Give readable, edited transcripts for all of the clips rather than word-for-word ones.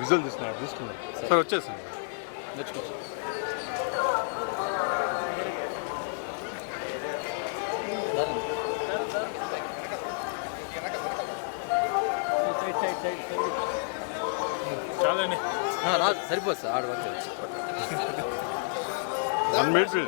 Result తీసుకున్నాను sir వచ్చేసాను చాలండి సరిపోదు సార్ ఆడ వరకు 1 minute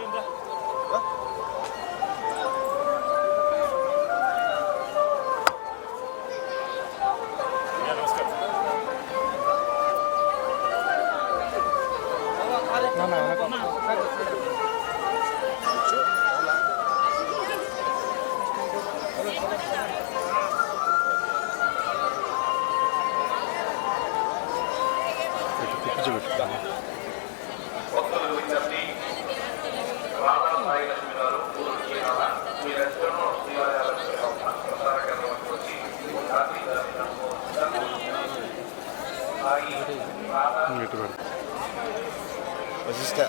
వశిష్ట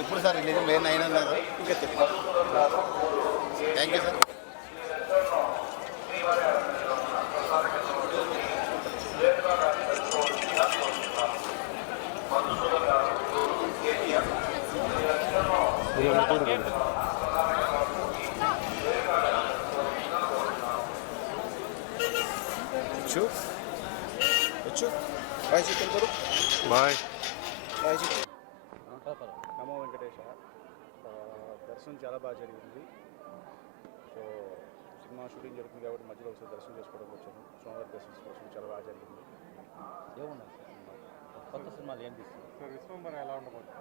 ఎప్పుడు సార్ నిజం లేని అయినా ఇంకా తెలియదు. Thank you sir. బాయ్ చెప్పారు బాయ్ నమో వెంకటేశ. దర్శనం చాలా బాగా జరిగింది. సో సినిమా షూటింగ్ జరుగుతుంది కాబట్టి మధ్యలో ఒకసారి దర్శనం చేసుకోవడం వచ్చాను. సోమవారం దర్శనం చేసుకోవడం చాలా బాగా జరిగింది. ఏమున్నాయి కొత్త సినిమాలు ఏం తీస్తుంది సార్ విశ్వంబరం ఎలా ఉండబోతుంది?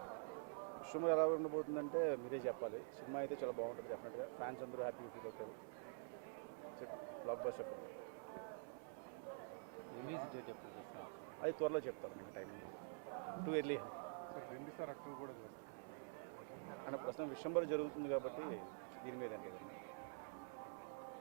విశ్వం ఎలా ఉండబోతుందంటే మీరే చెప్పాలి. సినిమా అయితే చాలా బాగుంటుంది డెఫినెట్గా. ఫ్యాన్స్ అందరూ హ్యాపీగా ఫీల్ అవుతారు. బ్లాక్ బస్టర్ రిలీజ్ డేట్ ఎప్పుడు చేస్తాను అది త్వరలో చెప్తాను. మీకు time too early sir 2 October కూడా చేస్తాను అన్న ప్రశ్న విశ్వంబరం జరుగుతుంది కాబట్టి దీని మీద అంటే